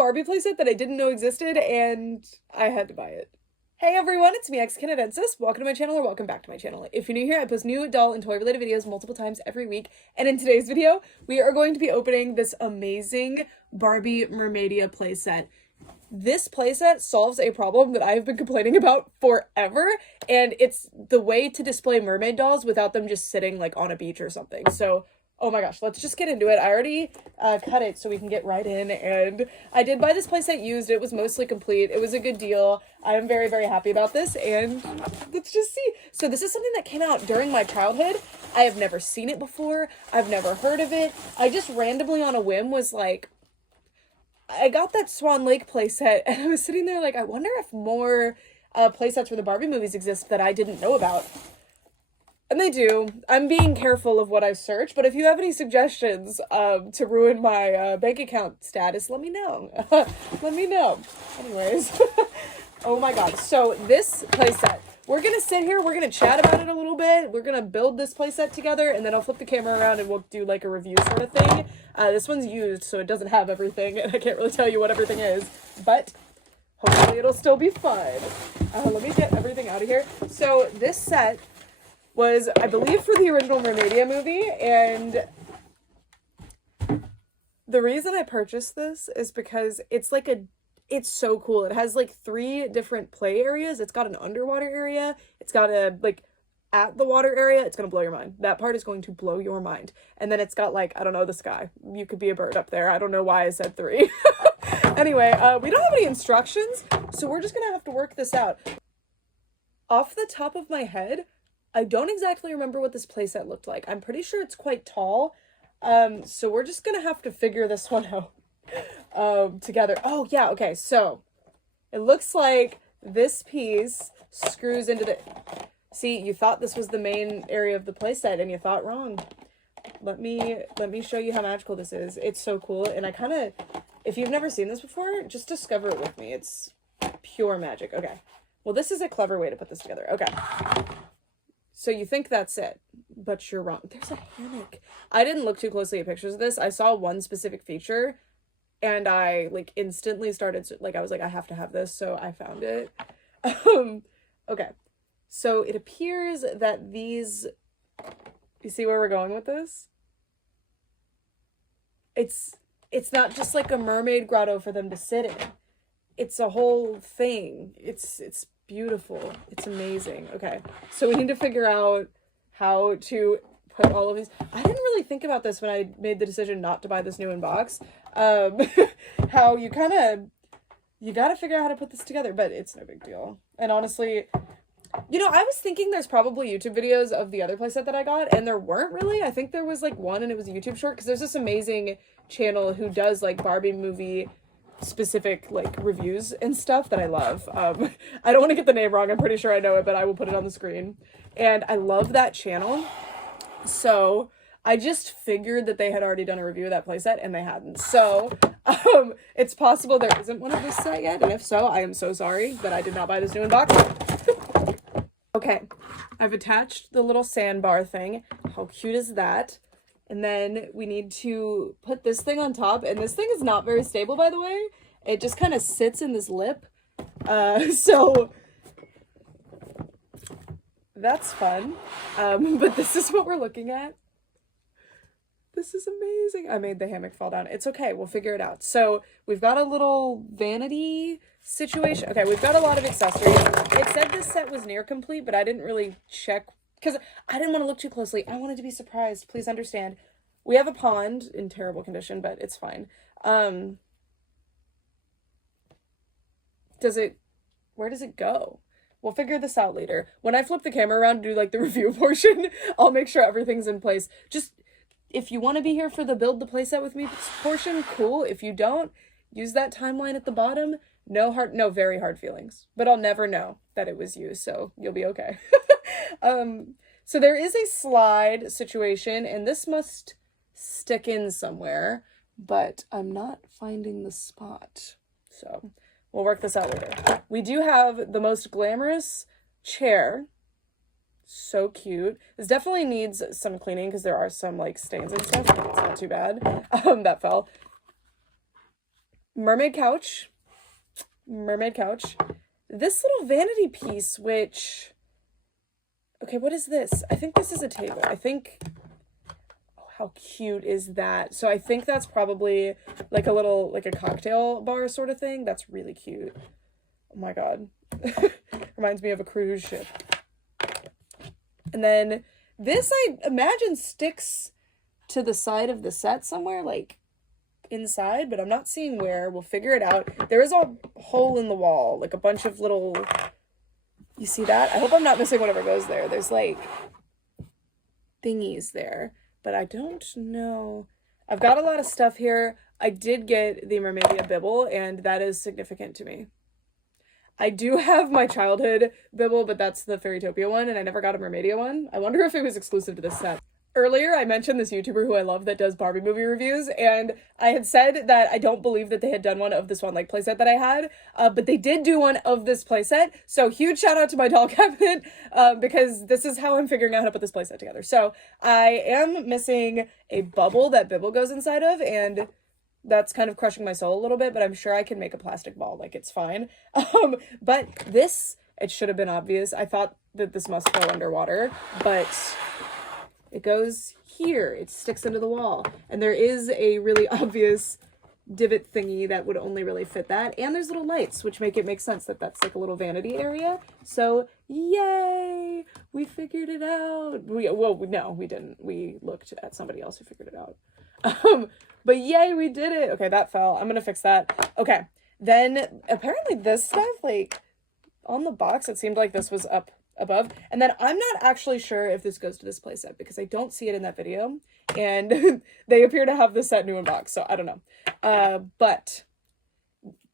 Barbie playset that I didn't know existed, and I had to buy it. Hey everyone, it's me, ex-Canadensis. Welcome to my channel, or welcome back to my channel. If you're new here, I post new doll and toy related videos multiple times every week, and in today's video, we are going to be opening this amazing Barbie Mermaidia playset. This playset solves a problem that I've been complaining about forever, and it's the way to display mermaid dolls without them just sitting like on a beach or something. So, oh my gosh, let's just get into it. I already cut it so we can get right in, and I did buy this playset used. It was mostly complete. It was a good deal. I am very, very happy about this, and let's just see. So this is something that came out during my childhood. I have never seen it before. I've never heard of it. I just randomly on a whim was like, I got that Swan Lake playset, and I was sitting there like, I wonder if more playsets for the Barbie movies exist that I didn't know about. And they do. I'm being careful of what I search, but if you have any suggestions to ruin my bank account status, let me know. Let me know. Anyways. Oh my god. So this playset, we're going to sit here, we're going to chat about it a little bit, we're going to build this playset together, and then I'll flip the camera around and we'll do like a review sort of thing. This one's used, so it doesn't have everything, and I can't really tell you what everything is, but hopefully it'll still be fun. Let me get everything out of here. So this set was, I believe, for the original Mermaidia movie, and the reason I purchased this is because it's like it's so cool. It has like 3 different play areas. It's got an underwater area. It's got a like at the water area. It's gonna blow your mind. That part is going to blow your mind. And then it's got like, I don't know, the sky. You could be a bird up there. I don't know why I said 3. Anyway, we don't have any instructions, so we're just gonna have to work this out. Off the top of my head, I don't exactly remember what this playset looked like. I'm pretty sure it's quite tall. So we're just gonna have to figure this one out together. Oh yeah, okay, so it looks like this piece screws into the... See, you thought this was the main area of the playset and you thought wrong. Let me show you how magical this is. It's so cool, and I kind of... If you've never seen this before, just discover it with me. It's pure magic. Okay. Well, this is a clever way to put this together. Okay. So you think that's it, but you're wrong. There's a hammock. I didn't look too closely at pictures of this. I saw one specific feature, and I like instantly started like, I was like, I have to have this, so I found it. Okay. So it appears that these, you see where we're going with this? It's not just like a mermaid grotto for them to sit in. It's a whole thing. It's beautiful. It's amazing. Okay, so we need to figure out how to put all of these. I didn't really think about this when I made the decision not to buy this new in box. How you gotta figure out how to put this together, but it's no big deal. And honestly, you know, I was thinking there's probably YouTube videos of the other playset that I got, and there weren't really. I think there was like one, and it was a YouTube short, because there's this amazing channel who does like Barbie movie specific like reviews and stuff that I love. I don't want to get the name wrong. I'm pretty sure I know it, but I will put it on the screen. And I love that channel. So I just figured that they had already done a review of that playset, and they hadn't. So it's possible there isn't one of this set yet, and if so, I am so sorry that I did not buy this new in box. Okay, I've attached the little sandbar thing. How cute is that? And then we need to put this thing on top, and this thing is not very stable, by the way. It just kind of sits in this lip. So that's fun. But this is what we're looking at. This is amazing. I made the hammock fall down. It's okay. We'll figure it out. So we've got a little vanity situation. Okay, we've got a lot of accessories. It said this set was near complete, but I didn't really check because I didn't want to look too closely. I wanted to be surprised. Please understand. We have a pond in terrible condition, but it's fine. Where does it go? We'll figure this out later. When I flip the camera around to do like the review portion, I'll make sure everything's in place. Just, if you want to be here for the build the playset with me portion, cool. If you don't, use that timeline at the bottom. No very hard feelings, but I'll never know that it was you, so you'll be okay. So there is a slide situation, and this must stick in somewhere, but I'm not finding the spot. So we'll work this out later. We do have the most glamorous chair. So cute. This definitely needs some cleaning because there are some like stains and stuff. It's not too bad. That fell. mermaid couch. Mermaid couch. This little vanity piece, which... Okay, what is this? I think this is a table. I think... Oh, how cute is that? So I think that's probably like a little, like a cocktail bar sort of thing. That's really cute. Oh my god. Reminds me of a cruise ship. And then this, I imagine, sticks to the side of the set somewhere, like inside, but I'm not seeing where. We'll figure it out. There is a hole in the wall, like a bunch of little... You see that? I hope I'm not missing whatever goes there. There's like thingies there, but I don't know. I've got a lot of stuff here. I did get the Mermaidia Bibble, and that is significant to me. I do have my childhood Bibble, but that's the Fairytopia one, and I never got a Mermaidia one. I wonder if it was exclusive to this set. Earlier, I mentioned this YouTuber who I love that does Barbie movie reviews, and I had said that I don't believe that they had done one of this one, like, playset that I had, but they did do one of this playset, so huge shout out to my doll cabinet, because this is how I'm figuring out how to put this playset together. So, I am missing a bubble that Bibble goes inside of, and that's kind of crushing my soul a little bit, but I'm sure I can make a plastic ball, like, it's fine. But this, it should have been obvious. I thought that this must go underwater, but... It goes here. It sticks into the wall. And there is a really obvious divot thingy that would only really fit that. And there's little lights, which make it make sense that that's like a little vanity area. So, yay! We figured it out. No, we didn't. We looked at somebody else who figured it out. But yay, we did it. Okay, that fell. I'm gonna fix that. Okay, then apparently this stuff, like, on the box, it seemed like this was up above, and then I'm not actually sure if this goes to this playset because I don't see it in that video, and they appear to have the set new in box, so I don't know. But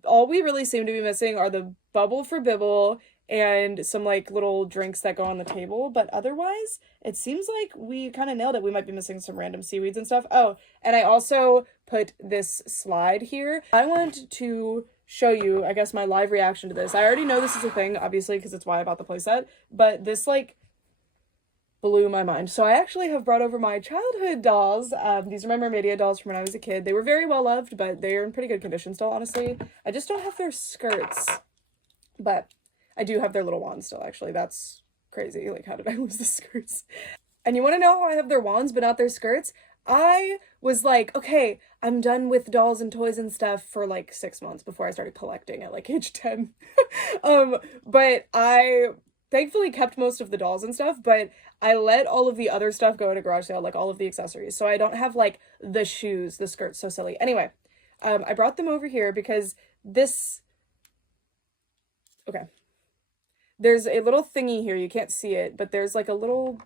all we really seem to be missing are the bubble for Bibble and some like little drinks that go on the table, but otherwise it seems like we kind of nailed it. We might be missing some random seaweeds and stuff. Oh, and I also put this slide here. I want to show you, I guess, my live reaction to this. I already know this is a thing, obviously, because it's why I bought the playset, but this, like, blew my mind. So I actually have brought over my childhood dolls. These are my Mermaidia dolls from when I was a kid. They were very well loved, but they're in pretty good condition still, honestly. I just don't have their skirts, but I do have their little wands still, actually. That's crazy. Like, how did I lose the skirts? And you want to know how I have their wands but not their skirts? I was like, okay, I'm done with dolls and toys and stuff for like 6 months before I started collecting at like age 10. But I thankfully kept most of the dolls and stuff, but I let all of the other stuff go at a garage sale, like all of the accessories. So I don't have like the shoes, the skirts, so silly. Anyway, I brought them over here because this, okay. There's a little thingy here, you can't see it, but there's like a little...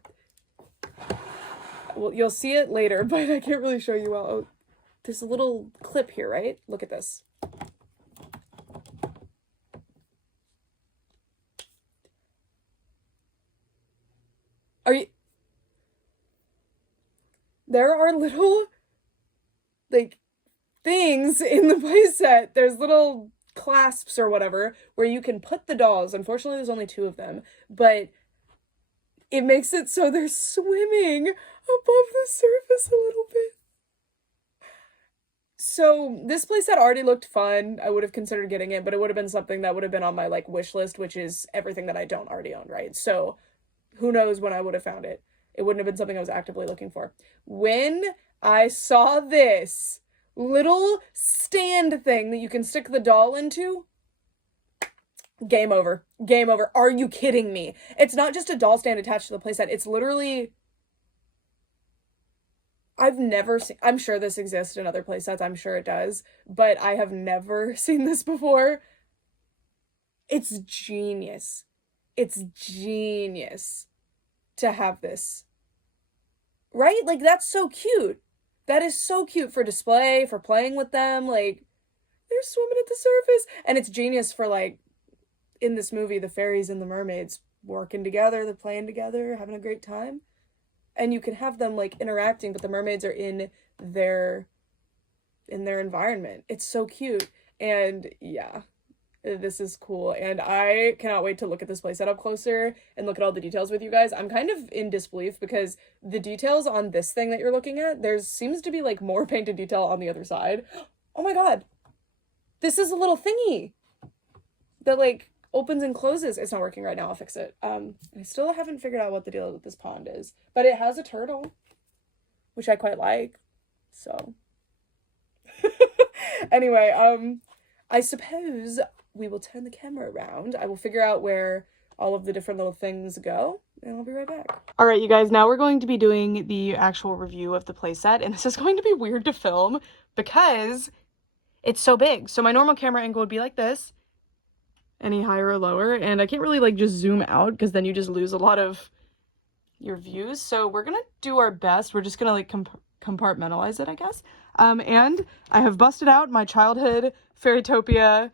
Well, you'll see it later, but I can't really show you well. Oh, there's a little clip here, right? Look at this. Are you... There are little, like, things in the playset. There's little clasps or whatever where you can put the dolls. Unfortunately, there's only 2 of them, but it makes it so they're swimming above the surface a little bit. So this playset already looked fun. I would have considered getting it, but it would have been something that would have been on my like wish list, which is everything that I don't already own, right? So who knows when I would have found it. It wouldn't have been something I was actively looking for. When I saw this little stand thing that you can stick the doll into, game over. Game over. Are you kidding me? It's not just a doll stand attached to the playset. It's literally... I've never seen... I'm sure this exists in other playsets. I'm sure it does. But I have never seen this before. It's genius. It's genius to have this. Right? Like, that's so cute. That is so cute for display, for playing with them. Like, they're swimming at the surface. And it's genius for, like, in this movie, the fairies and the mermaids working together, they're playing together, having a great time. And you can have them, like, interacting, but the mermaids are in their environment. It's so cute. And, yeah, this is cool. And I cannot wait to look at this playset up closer and look at all the details with you guys. I'm kind of in disbelief because the details on this thing that you're looking at, there seems to be, like, more painted detail on the other side. Oh my god. This is a little thingy that like opens and closes. It's not working right now. I'll fix it. I still haven't figured out what the deal with this pond is, but it has a turtle, which I quite like. So anyway, I suppose we will turn the camera around. I will figure out where all of the different little things go, and I'll be right back. All right, you guys, now we're going to be doing the actual review of the playset, and this is going to be weird to film because it's so big. So my normal camera angle would be like this, any higher or lower, and I can't really like just zoom out because then you just lose a lot of your views. So we're gonna do our best. We're just gonna like compartmentalize it, I guess. And I have busted out my childhood Fairytopia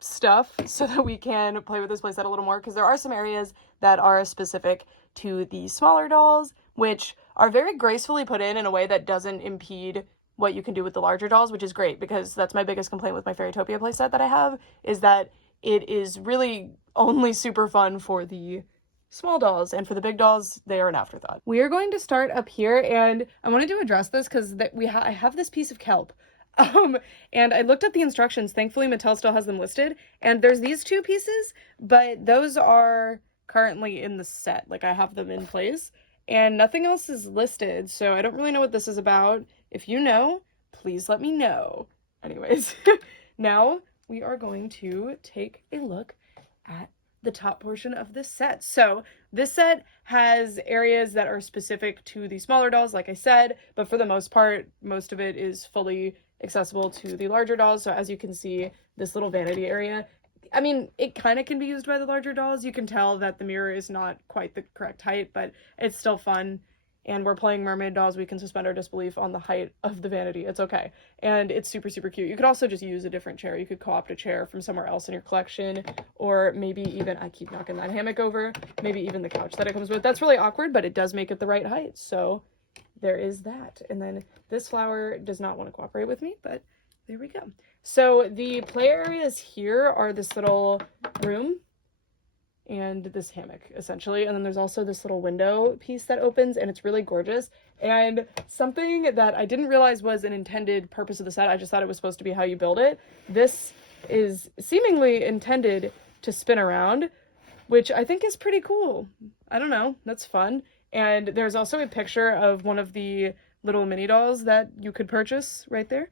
stuff so that we can play with this playset a little more, because there are some areas that are specific to the smaller dolls, which are very gracefully put in a way that doesn't impede what you can do with the larger dolls, which is great, because that's my biggest complaint with my Fairytopia playset that I have, is that it is really only super fun for the small dolls, and for the big dolls, they are an afterthought. We are going to start up here, and I wanted to address this because I have this piece of kelp. And I looked at the instructions. Thankfully, Mattel still has them listed, and there's these two pieces, but those are currently in the set. Like, I have them in place, and nothing else is listed, so I don't really know what this is about. If you know, please let me know. Anyways, now we are going to take a look at the top portion of this set. So this set has areas that are specific to the smaller dolls, like I said, but for the most part, most of it is fully accessible to the larger dolls. So as you can see, this little vanity area, I mean, it kind of can be used by the larger dolls. You can tell that the mirror is not quite the correct height, but it's still fun. And we're playing mermaid dolls. We can suspend our disbelief on the height of the vanity. It's okay. And it's super, super cute. You could also just use a different chair. You could co-opt a chair from somewhere else in your collection, or maybe even, I keep knocking that hammock over, maybe even the couch that it comes with. That's really awkward, but it does make it the right height. So there is that. And then this flower does not want to cooperate with me, but there we go. So the play areas here are this little room and this hammock, essentially. And then there's also this little window piece that opens, and it's really gorgeous. And something that I didn't realize was an intended purpose of the set, I just thought it was supposed to be how you build it. This is seemingly intended to spin around, which I think is pretty cool. I don't know, that's fun. And there's also a picture of one of the little mini dolls that you could purchase right there,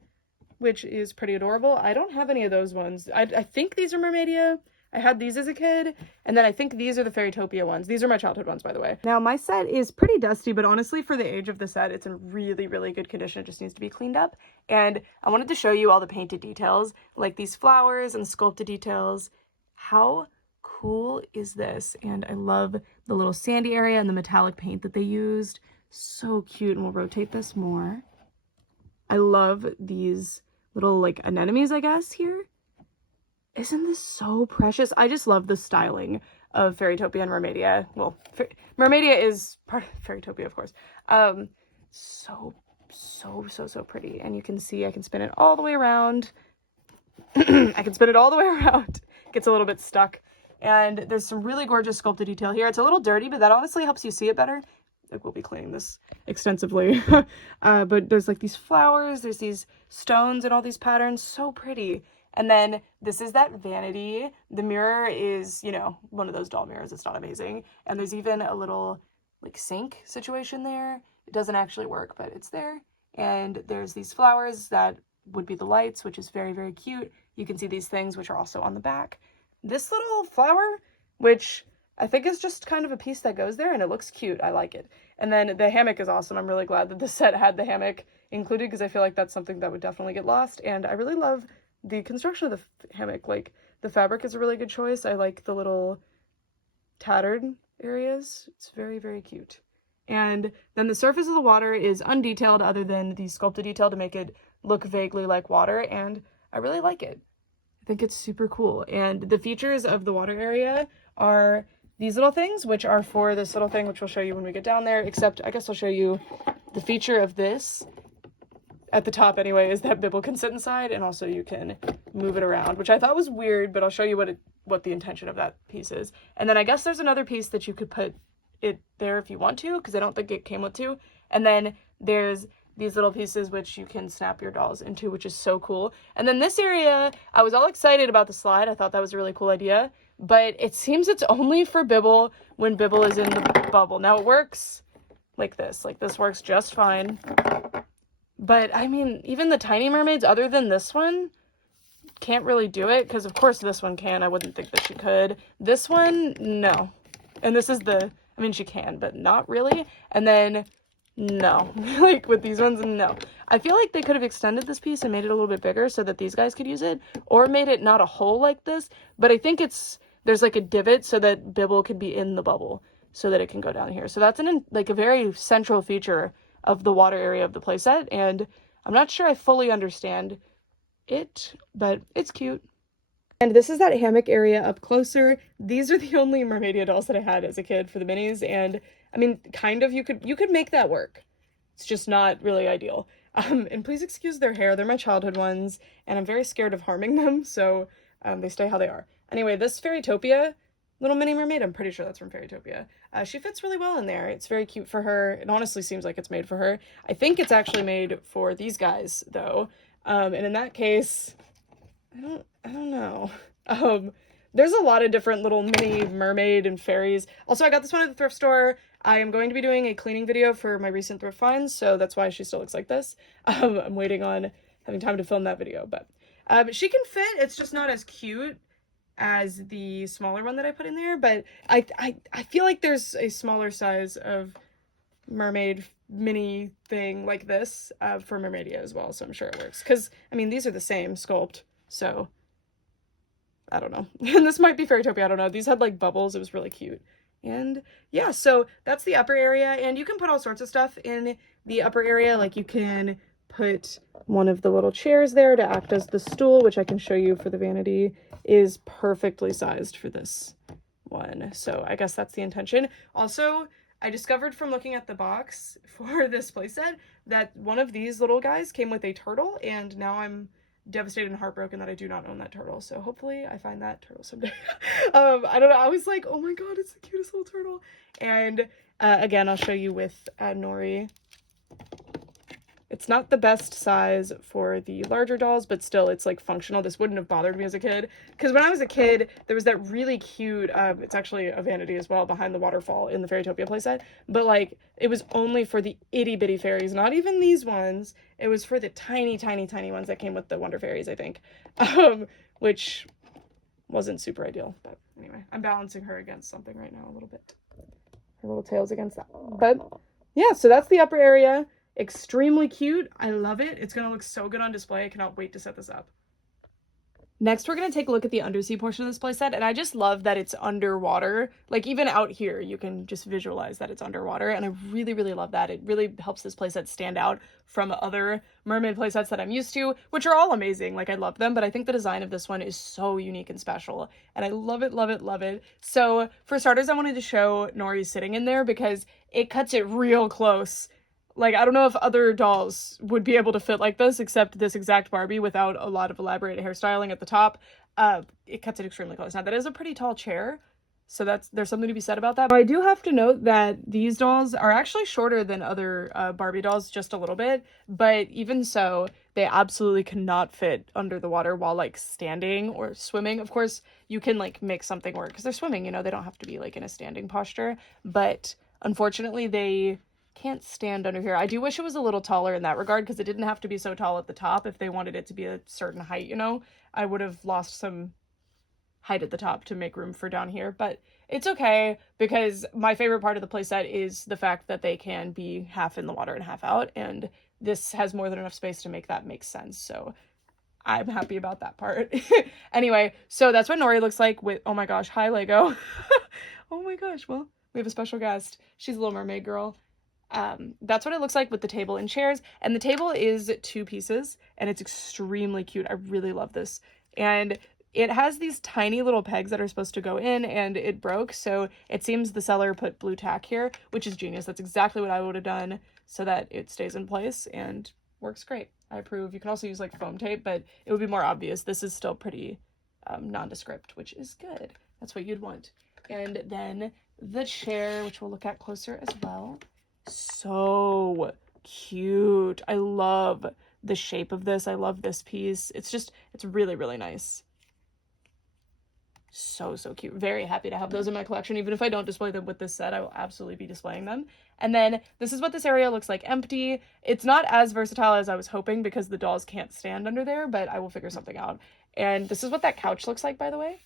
which is pretty adorable. I don't have any of those ones. I think these are Mermaidia. I had these as a kid, and then I think these are the Fairytopia ones. These are my childhood ones, by the way. Now, my set is pretty dusty, but honestly, for the age of the set, it's in really, really good condition. It just needs to be cleaned up. And I wanted to show you all the painted details, like these flowers and sculpted details. How cool is this? And I love the little sandy area and the metallic paint that they used. So cute, and we'll rotate this more. I love these little, like, anemones, I guess, here. Isn't this so precious? I just love the styling of Fairytopia and Mermaidia. Well, Mermaidia is part of Fairytopia, of course. So pretty. And you can see I can spin it all the way around. I can spin it all the way around. Gets a little bit stuck. And there's some really gorgeous sculpted detail here. It's a little dirty, but that honestly helps you see it better. Like, we'll be cleaning this extensively. But there's like these flowers, there's these stones and all these patterns. So pretty. And then this is that vanity. The mirror is, you know, one of those doll mirrors. It's not amazing. And there's even a little like sink situation there. It doesn't actually work, but it's there. And there's these flowers that would be the lights, which is very, very cute. You can see these things, which are also on the back. This little flower, which I think is just kind of a piece that goes there, and it looks cute. I like it. And then the hammock is awesome. I'm really glad that the set had the hammock included, because I feel like that's something that would definitely get lost. And I really love the construction of the hammock. Like, the fabric is a really good choice. I like the little tattered areas. It's very, very cute. And then the surface of the water is undetailed other than the sculpted detail to make it look vaguely like water, and I really like it. I think it's super cool. And the features of the water area are these little things, which are for this little thing, which we'll show you when we get down there, except I guess I'll show you the feature of this at the top anyway, is that Bibble can sit inside, and also you can move it around, which I thought was weird, but I'll show you what the intention of that piece is. And then I guess there's another piece that you could put it there if you want to, because I don't think it came with two. And then there's these little pieces, which you can snap your dolls into, which is so cool. And then this area, I was all excited about the slide. I thought that was a really cool idea, but it seems it's only for Bibble when Bibble is in the bubble. Now it works like this works just fine. But I mean, even the tiny mermaids, other than this one, can't really do it, because of course this one can. I wouldn't think that she could. This one, no. And this is the, I mean, she can, but not really. And then, no. Like, with these ones, no. I feel like they could have extended this piece and made it a little bit bigger so that these guys could use it, or made it not a hole like this, but I think there's like a divot so that Bibble could be in the bubble so that it can go down here. So that's like a very central feature of the water area of the playset, and I'm not sure I fully understand it, but it's cute. And this is that hammock area up closer. These are the only Mermaidia dolls that I had as a kid for the minis, and I mean, kind of, you could make that work. It's just not really ideal. And please excuse their hair. They're my childhood ones, and I'm very scared of harming them, so they stay how they are. Anyway, this Fairytopia little mini mermaid, I'm pretty sure that's from Fairytopia. She fits really well in there. It's very cute for her. It honestly seems like it's made for her. I think it's actually made for these guys, though. And in that case, I don't know. There's a lot of different little mini mermaid and fairies. Also, I got this one at the thrift store. I am going to be doing a cleaning video for my recent thrift finds, so that's why she still looks like this. I'm waiting on having time to film that video, but she can fit. It's just not as cute as the smaller one that I put in there, but I feel like there's a smaller size of mermaid mini thing like this for Mermaidia as well, so I'm sure it works, because I mean, these are the same sculpt, so I don't know. And this might be Fairytopia, I don't know. These had like bubbles. It was really cute. And yeah, so that's the upper area, and you can put all sorts of stuff in the upper area. Like, you can put one of the little chairs there to act as the stool, which I can show you for the vanity is perfectly sized for this one. So I guess that's the intention. Also, I discovered from looking at the box for this playset that one of these little guys came with a turtle, and now I'm devastated and heartbroken that I do not own that turtle. So hopefully I find that turtle someday. I don't know. I was like, oh my god, it's the cutest little turtle. And again, I'll show you with Nori. It's not the best size for the larger dolls, but still, it's like functional. This wouldn't have bothered me as a kid, because when I was a kid, there was that really cute, it's actually a vanity as well, behind the waterfall in the Fairytopia playset, but like, it was only for the itty bitty fairies, not even these ones. It was for the tiny, tiny, tiny ones that came with the Wonder Fairies, I think, which wasn't super ideal. But anyway, I'm balancing her against something right now a little bit. Her little tail's against that. But yeah, so that's the upper area. Extremely cute. I love it. It's gonna look so good on display. I cannot wait to set this up. Next, we're gonna take a look at the undersea portion of this playset, and I just love that it's underwater. Like, even out here, you can just visualize that it's underwater, and I really, really love that. It really helps this playset stand out from other mermaid playsets that I'm used to, which are all amazing. Like, I love them, but I think the design of this one is so unique and special, and I love it, love it, love it. So, for starters, I wanted to show Nori sitting in there because it cuts it real close. Like, I don't know if other dolls would be able to fit like this, except this exact Barbie without a lot of elaborate hairstyling at the top. It cuts it extremely close. Now, that is a pretty tall chair, so there's something to be said about that. I do have to note that these dolls are actually shorter than other Barbie dolls, just a little bit, but even so, they absolutely cannot fit under the water while, like, standing or swimming. Of course, you can, like, make something work, because they're swimming, you know, they don't have to be, like, in a standing posture, but unfortunately, they can't stand under here. I do wish it was a little taller in that regard, because it didn't have to be so tall at the top. If they wanted it to be a certain height, you know, I would have lost some height at the top to make room for down here, but it's okay, because my favorite part of the playset is the fact that they can be half in the water and half out, and this has more than enough space to make that make sense, so I'm happy about that part. Anyway, so that's what Nori looks like with, oh my gosh, hi Lego. Oh my gosh, well, we have a special guest. She's a little mermaid girl. That's what it looks like with the table and chairs, and the table is 2 pieces, and it's extremely cute. I really love this, and it has these tiny little pegs that are supposed to go in, and it broke, so it seems the seller put blue tack here, which is genius. That's exactly what I would have done so that it stays in place and works great. I approve. You can also use like foam tape, but it would be more obvious. This is still pretty nondescript, which is good. That's what you'd want. And then the chair, which we'll look at closer as well. So cute. I love the shape of this. I love this piece. It's really, really nice. So cute. Very happy to have those in my collection. Even if I don't display them with this set, I will absolutely be displaying them. And then this is what this area looks like empty. It's not as versatile as I was hoping because the dolls can't stand under there, but I will figure something out. And this is what that couch looks like, by the way.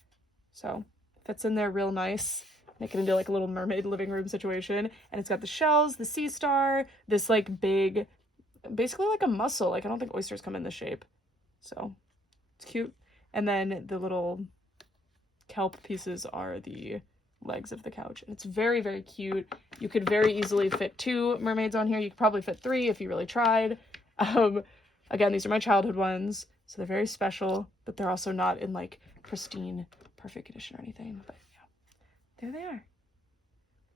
So fits in there real nice. Make it into like a little mermaid living room situation. And it's got the shells, the sea star, this like big, basically like a mussel. Like I don't think oysters come in this shape. So it's cute. And then the little kelp pieces are the legs of the couch, and it's very, very cute. You could very easily fit 2 mermaids on here. You could probably fit 3 if you really tried. Again, these are my childhood ones, so they're very special, but they're also not in like pristine perfect condition or anything. But yeah, there they are,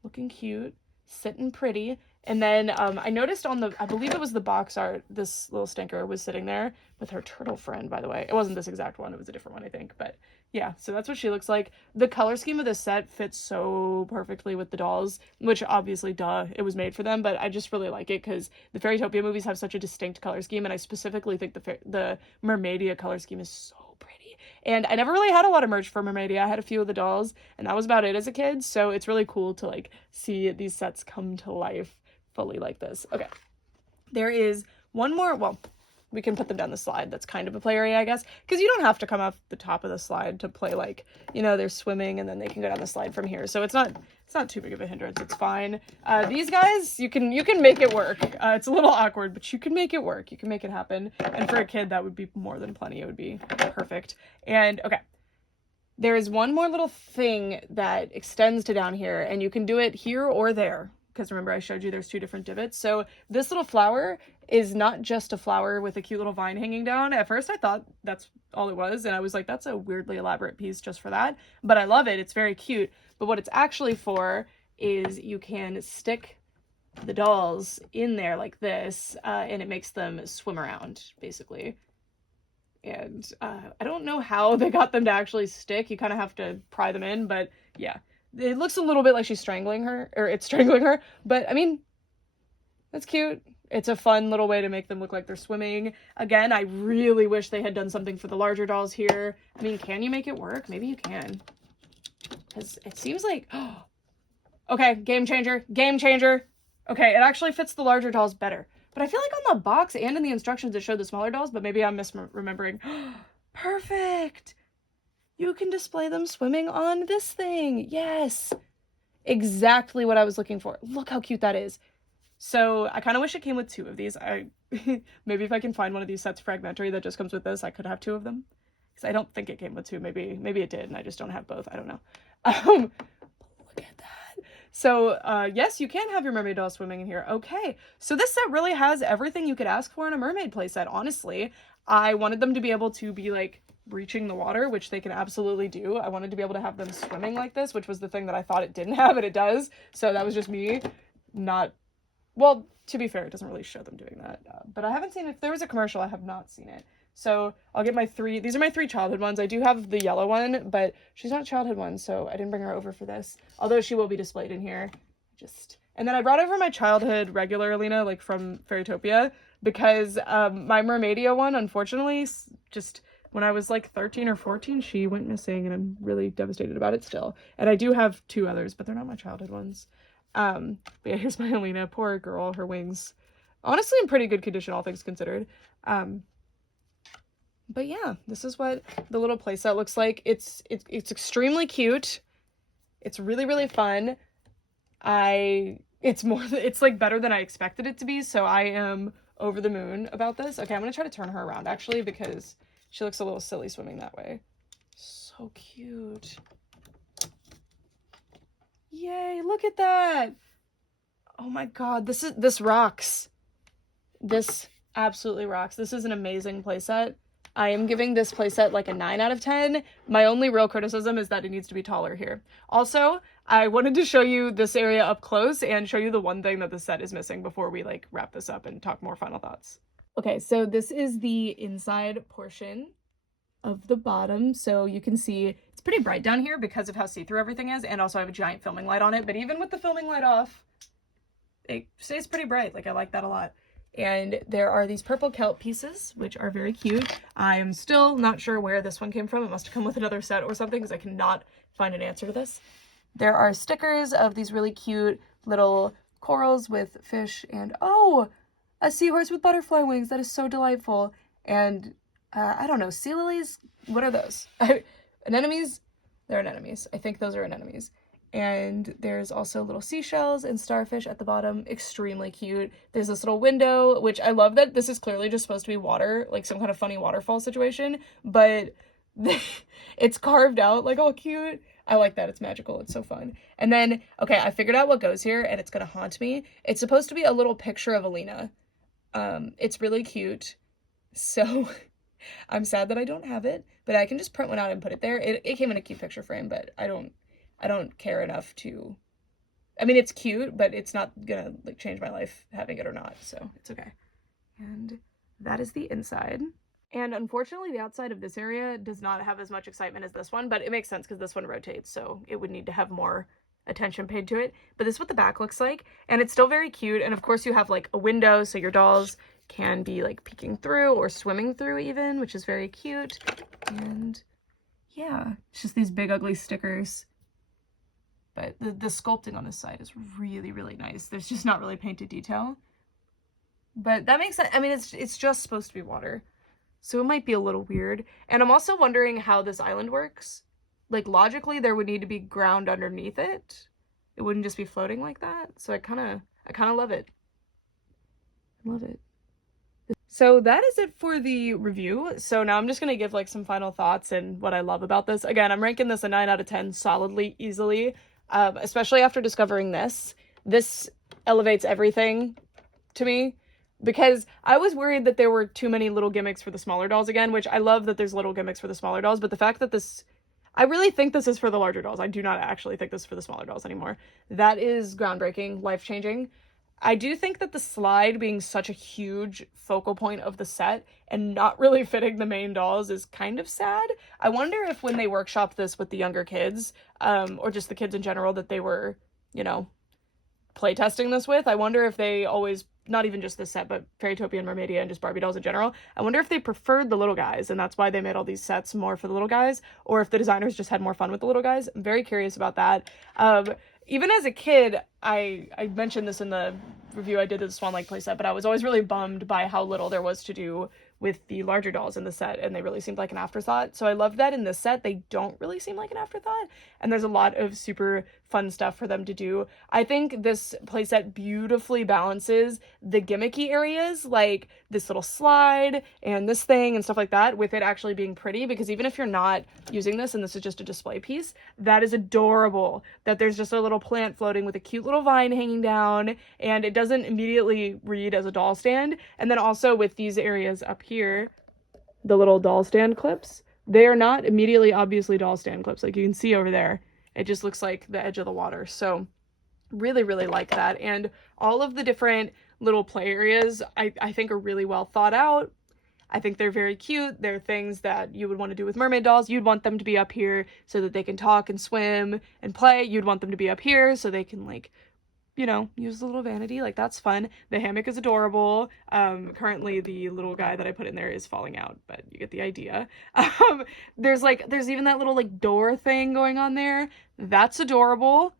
looking cute, sitting pretty. And then I noticed on the, I believe it was the box art, this little stinker was sitting there with her turtle friend, by the way. It wasn't this exact one, it was a different one, I think. But yeah, so that's what she looks like. The color scheme of this set fits so perfectly with the dolls, which obviously, duh, it was made for them. But I just really like it because the Fairytopia movies have such a distinct color scheme. And I specifically think the Mermaidia color scheme is so pretty. And I never really had a lot of merch for Mermaidia. I had a few of the dolls, and that was about it as a kid. So it's really cool to like see these sets come to life fully like this. Okay, there is one more. Well, we can put them down the slide. That's kind of a play area, I guess, because you don't have to come off the top of the slide to play, like, you know, they're swimming and then they can go down the slide from here. So it's not too big of a hindrance. It's fine. These guys, you can make it work. It's a little awkward, but you can make it work. You can make it happen. And for a kid, that would be more than plenty. It would be perfect. And okay, there is one more little thing that extends to down here, and you can do it here or there. Because remember I showed you there's 2 different divots. So this little flower is not just a flower with a cute little vine hanging down. At first I thought that's all it was, and I was like, that's a weirdly elaborate piece just for that. But I love it. It's very cute. But what it's actually for is you can stick the dolls in there like this, and it makes them swim around, basically. And I don't know how they got them to actually stick. You kind of have to pry them in, but yeah. It looks a little bit like she's strangling her, or it's strangling her, but I mean, that's cute. It's a fun little way to make them look like they're swimming. Again, I really wish they had done something for the larger dolls here. I mean, can you make it work? Maybe you can. Because it seems like, oh, okay, game changer, game changer. Okay, it actually fits the larger dolls better. But I feel like on the box and in the instructions it showed the smaller dolls, but maybe I'm misremembering. Perfect! You can display them swimming on this thing. Yes. Exactly what I was looking for. Look how cute that is. So I kind of wish it came with 2 of these. Maybe if I can find one of these sets fragmentary that just comes with this, I could have 2 of them. Because I don't think it came with 2. Maybe it did, and I just don't have both. I don't know. Look at that. So yes, you can have your mermaid doll swimming in here. Okay. So this set really has everything you could ask for in a mermaid playset, honestly. I wanted them to be able to be like breaching the water, which they can absolutely do. I wanted to be able to have them swimming like this, which was the thing that I thought it didn't have, and it does. So that was just me not, well, to be fair, it doesn't really show them doing that. But I haven't seen, if there was a commercial, I have not seen it. So I'll get my 3, these are my 3 childhood ones. I do have the yellow one, but she's not a childhood one, so I didn't bring her over for this. Although she will be displayed in here. And then I brought over my childhood regular Alina, like from Fairytopia, because my Mermaidia one, unfortunately, just when I was like 13 or 14, she went missing, and I'm really devastated about it still. And I do have 2 others, but they're not my childhood ones. But yeah, here's my Alina. Poor girl, her wings. Honestly, in pretty good condition, all things considered. But yeah, this is what the little playset looks like. It's extremely cute. It's really, really fun. It's like better than I expected it to be, so I am over the moon about this. Okay, I'm gonna try to turn her around, actually, because she looks a little silly swimming that way. So cute. Yay, look at that. Oh my god, this rocks. This absolutely rocks. This is an amazing playset. I am giving this playset like a 9 out of 10. My only real criticism is that it needs to be taller here. Also, I wanted to show you this area up close and show you the one thing that the set is missing before we like wrap this up and talk more final thoughts. Okay, so this is the inside portion of the bottom. So you can see it's pretty bright down here because of how see-through everything is, and also I have a giant filming light on it, but even with the filming light off, it stays pretty bright. Like, I like that a lot. And there are these purple kelp pieces, which are very cute. I am still not sure where this one came from. It must have come with another set or something because I cannot find an answer to this. There are stickers of these really cute little corals with fish and, oh, a seahorse with butterfly wings. That is so delightful. And I don't know, sea lilies? What are those? Anemones? They're anemones. I think those are anemones. And there's also little seashells and starfish at the bottom. Extremely cute. There's this little window, which I love that this is clearly just supposed to be water, like some kind of funny waterfall situation, but it's carved out like all cute. I like that. It's magical. It's so fun. And then, okay, I figured out what goes here and it's gonna haunt me. It's supposed to be a little picture of Alina. It's really cute. So I'm sad that I don't have it, but I can just print one out and put it there. It came in a cute picture frame, but I don't care enough to, I mean, it's cute, but it's not gonna like change my life having it or not, so it's okay. And that is the inside. And unfortunately, the outside of this area does not have as much excitement as this one, but it makes sense because this one rotates, so it would need to have more attention paid to it. But this is what the back looks like, and it's still very cute. And of course, you have like a window, so your dolls can be like peeking through or swimming through even, which is very cute. And yeah, it's just these big ugly stickers. But the sculpting on this side is really, really nice. There's just not really painted detail. But that makes sense. I mean, it's just supposed to be water, so it might be a little weird. And I'm also wondering how this island works. Like, logically, there would need to be ground underneath it. It wouldn't just be floating like that. So I kind of love it. I love it. So that is it for the review. So now I'm just going to give like some final thoughts and what I love about this. Again, I'm ranking this a 9 out of 10 solidly, easily, especially after discovering this. This elevates everything to me because I was worried that there were too many little gimmicks for the smaller dolls again, which I love that there's little gimmicks for the smaller dolls, but the fact that this, I really think this is for the larger dolls. I do not actually think this is for the smaller dolls anymore. That is groundbreaking, life-changing. I do think that the slide being such a huge focal point of the set and not really fitting the main dolls is kind of sad. I wonder if when they workshopped this with the younger kids, or just the kids in general that they were, you know, playtesting this with, I wonder if they always, not even just this set, but Fairytopia and Mermaidia and just Barbie dolls in general, I wonder if they preferred the little guys and that's why they made all these sets more for the little guys, or if the designers just had more fun with the little guys. I'm very curious about that. Even as a kid, I mentioned this in the review I did of the Swan Lake playset, but I was always really bummed by how little there was to do with the larger dolls in the set, and they really seemed like an afterthought. So I love that in this set they don't really seem like an afterthought, and there's a lot of super fun stuff for them to do. I think this playset beautifully balances the gimmicky areas, like this little slide and this thing and stuff like that, with it actually being pretty, because even if you're not using this and this is just a display piece, that is adorable. That there's just a little plant floating with a cute little vine hanging down, and it doesn't immediately read as a doll stand. And then also with these areas up here, the little doll stand clips, they are not immediately obviously doll stand clips. Like you can see over there, it just looks like the edge of the water. So really, really like that. And all of the different little play areas I think are really well thought out. I think they're very cute. They're things that you would want to do with mermaid dolls. You'd want them to be up here so that they can talk and swim and play. You'd want them to be up here so they can, like, you know, use the little vanity. Like, that's fun. The hammock is adorable. Currently the little guy that I put in there is falling out, but you get the idea. There's even that little like door thing going on there. That's adorable.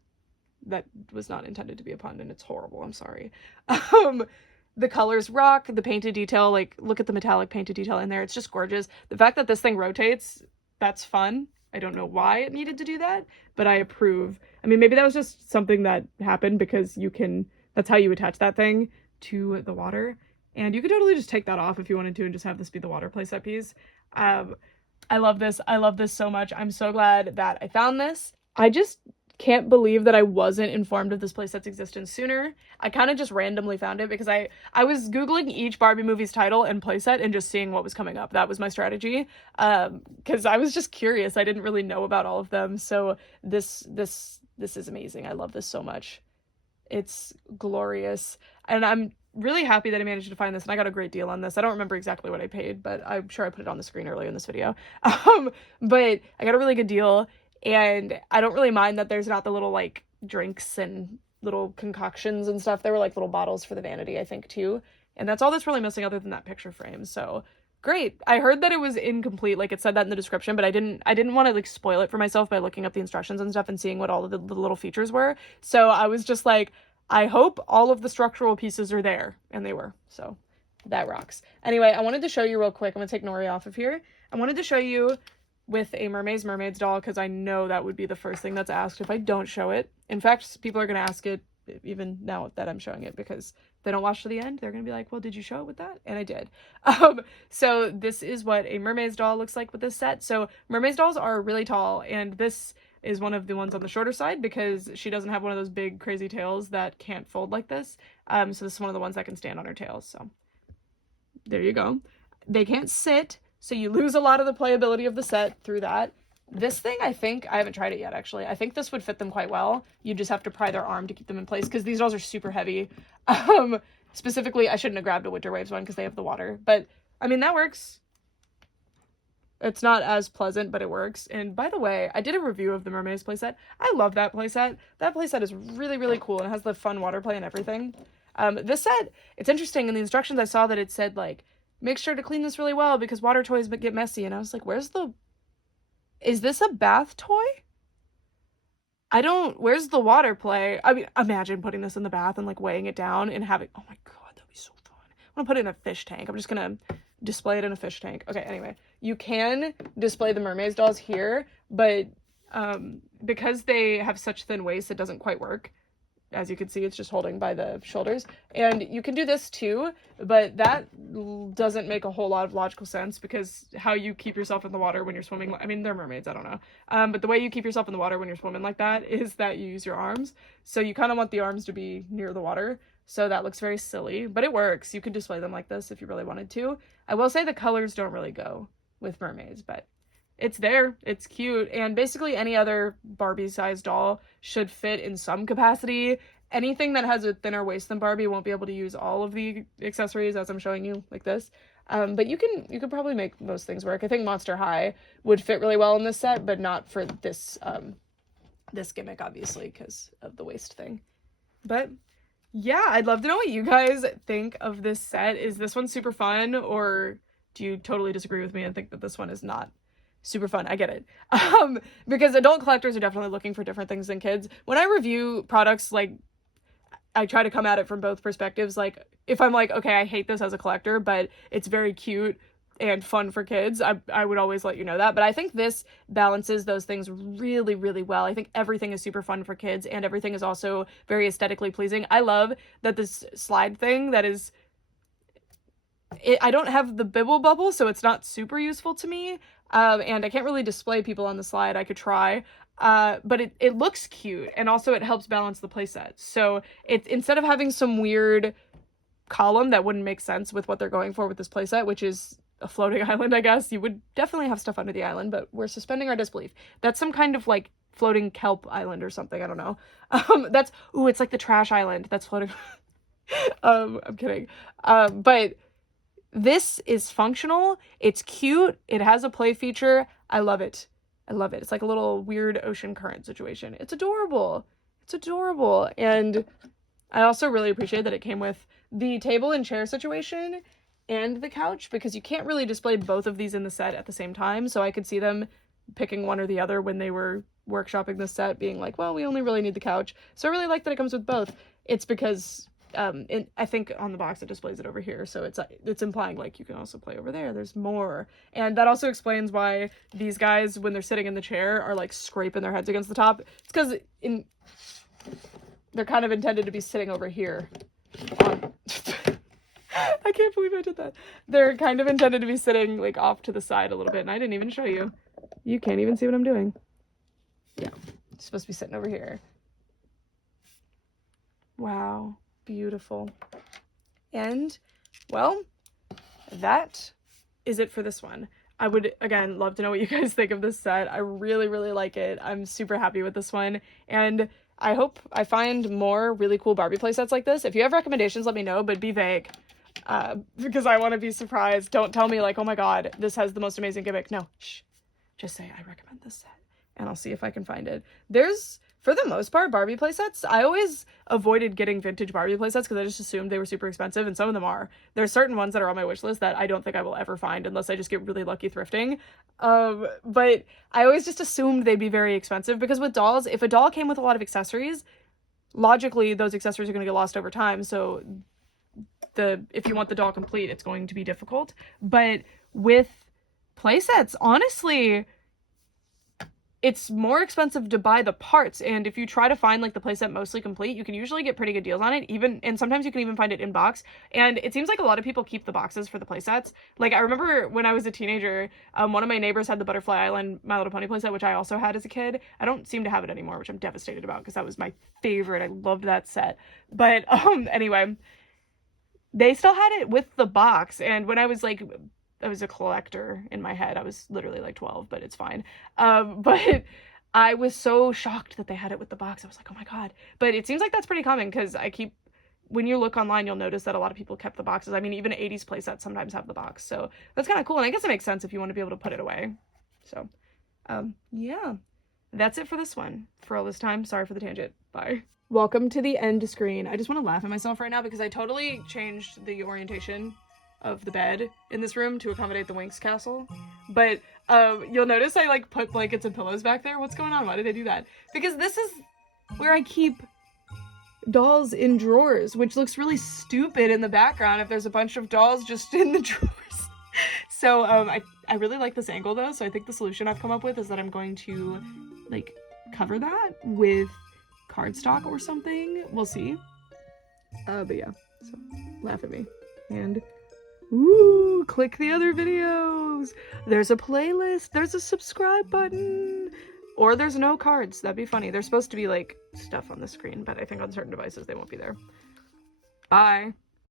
That was not intended to be a pun, and it's horrible. I'm sorry. The colors rock. The painted detail, like, look at the metallic painted detail in there. It's just gorgeous. The fact that this thing rotates, that's fun. I don't know why it needed to do that, but I approve. I mean, maybe that was just something that happened because that's how you attach that thing to the water. And you could totally just take that off if you wanted to and just have this be the water playset piece. I love this. I love this so much. I'm so glad that I found this. I just can't believe that I wasn't informed of this playset's existence sooner. I kind of just randomly found it because I was Googling each Barbie movie's title and playset and just seeing what was coming up. That was my strategy, because I was just curious. I didn't really know about all of them. So this is amazing. I love this so much. It's glorious. And I'm really happy that I managed to find this, and I got a great deal on this. I don't remember exactly what I paid, but I'm sure I put it on the screen earlier in this video. But I got a really good deal. And I don't really mind that there's not the little, like, drinks and little concoctions and stuff. There were, like, little bottles for the vanity, I think, too. And that's all that's really missing other than that picture frame. So great. I heard that it was incomplete, like it said that in the description, but I didn't want to like spoil it for myself by looking up the instructions and stuff and seeing what all of the little features were. So I was just like, I hope all of the structural pieces are there, and they were. So that rocks. Anyway, I wanted to show you real quick. I'm gonna take Nori off of here. I wanted to show you with a Mermaids doll, because I know that would be the first thing that's asked if I don't show it. In fact, people are gonna ask it even now that I'm showing it, because if they don't watch to the end, they're gonna be like, well, did you show it with that? And I did. So this is what a Mermaids doll looks like with this set. So Mermaids dolls are really tall, and this is one of the ones on the shorter side because she doesn't have one of those big crazy tails that can't fold like this. So this is one of the ones that can stand on her tails. So there you go. They can't sit, so you lose a lot of the playability of the set through that. This thing, I think, I haven't tried it yet, actually. I think this would fit them quite well. You just have to pry their arm to keep them in place, because these dolls are super heavy. Specifically, I shouldn't have grabbed a Winter Waves one because they have the water. But, I mean, that works. It's not as pleasant, but it works. And by the way, I did a review of the Mermaids playset. I love that playset. That playset is really, really cool, and it has the fun water play and everything. This set, it's interesting. In the instructions, I saw that it said, like, make sure to clean this really well because water toys get messy. And I was like, is this a bath toy? Where's the water play? I mean, imagine putting this in the bath and, like, weighing it down and having, oh my god, that'd be so fun. I'm gonna put it in a fish tank. I'm just gonna display it in a fish tank. Okay, anyway, you can display the Mermaids dolls here, but because they have such thin waist, it doesn't quite work. As you can see, it's just holding by the shoulders. And you can do this too, but that doesn't make a whole lot of logical sense, because how you keep yourself in the water when you're swimming, I mean, they're mermaids, I don't know. But the way you keep yourself in the water when you're swimming like that is that you use your arms. So you kind of want the arms to be near the water. So that looks very silly, but it works. You could display them like this if you really wanted to. I will say the colors don't really go with mermaids, but it's there. It's cute. And basically any other Barbie-sized doll should fit in some capacity. Anything that has a thinner waist than Barbie won't be able to use all of the accessories as I'm showing you like this. But you could probably make most things work. I think Monster High would fit really well in this set, but not for this this gimmick, obviously, because of the waist thing. But yeah, I'd love to know what you guys think of this set. Is this one super fun, or do you totally disagree with me and think that this one is not super fun? I get it. Because adult collectors are definitely looking for different things than kids. When I review products, like, I try to come at it from both perspectives. Like, if I'm like, okay, I hate this as a collector, but it's very cute and fun for kids, I would always let you know that. But I think this balances those things really, really well. I think everything is super fun for kids, and everything is also very aesthetically pleasing. I love that this slide thing that is, I don't have the bibble bubble, so it's not super useful to me. And I can't really display people on the slide. I could try. But it looks cute, and also it helps balance the playset. So it's, instead of having some weird column that wouldn't make sense with what they're going for with this playset, which is a floating island, I guess. You would definitely have stuff under the island, but we're suspending our disbelief. That's some kind of, like, floating kelp island or something. I don't know. It's like the trash island that's floating. I'm kidding. But this is functional. It's cute. It has a play feature. I love it. I love it. It's like a little weird ocean current situation. It's adorable. It's adorable. And I also really appreciate that it came with the table and chair situation and the couch, because you can't really display both of these in the set at the same time. So I could see them picking one or the other when they were workshopping the set, being like, well, we only really need the couch. So I really like that it comes with both. It's because I think on the box it displays it over here, so it's implying, like, you can also play over there. There's more. And that also explains why these guys, when they're sitting in the chair, are, like, scraping their heads against the top. It's because they're kind of intended to be sitting over here on I can't believe I did that. They're kind of intended to be sitting, like, off to the side a little bit, and I didn't even show you. You can't even see what I'm doing. Yeah, it's supposed to be sitting over here. Wow, beautiful. And, well, that is it for this one. I would, again, love to know what you guys think of this set. I really, really like it. I'm super happy with this one, and I hope I find more really cool Barbie playsets like this. If you have recommendations, let me know, but be vague. Because I want to be surprised. Don't tell me, like, oh my god, this has the most amazing gimmick. No, shh. Just say, I recommend this set, and I'll see if I can find it. There's for the most part, Barbie playsets, I always avoided getting vintage Barbie playsets because I just assumed they were super expensive, and some of them are. There's certain ones that are on my wish list that I don't think I will ever find unless I just get really lucky thrifting. But I always just assumed they'd be very expensive because with dolls, if a doll came with a lot of accessories, logically those accessories are going to get lost over time, so if you want the doll complete, it's going to be difficult. But with playsets, honestly, it's more expensive to buy the parts, and if you try to find like the playset mostly complete, you can usually get pretty good deals on it, and sometimes you can even find it in box. And it seems like a lot of people keep the boxes for the playsets. Like, I remember when I was a teenager, one of my neighbors had the Butterfly Island My Little Pony playset, which I also had as a kid. I don't seem to have it anymore, which I'm devastated about because that was my favorite. I loved that set. But anyway, they still had it with the box, and when I was a collector in my head. I was literally like 12, but it's fine. But I was so shocked that they had it with the box. I was like, oh my god. But it seems like that's pretty common because when you look online, you'll notice that a lot of people kept the boxes. I mean, even 80s playsets sometimes have the box. So that's kind of cool. And I guess it makes sense if you want to be able to put it away. So, yeah. That's it for this one. For all this time, sorry for the tangent. Bye. Welcome to the end screen. I just want to laugh at myself right now because I totally changed the orientation of the bed in this room to accommodate the Winx castle, but you'll notice I like put blankets and pillows back there. What's going on? Why did I do that? Because this is where I keep dolls in drawers, which looks really stupid in the background if there's a bunch of dolls just in the drawers. So I really like this angle though, so I think the solution I've come up with is that I'm going to like cover that with cardstock or something. We'll see. But yeah, so laugh at me and ooh, click the other videos. There's a playlist, there's a subscribe button, or there's no cards. That'd be funny. There's supposed to be like stuff on the screen, but I think on certain devices they won't be there. Bye.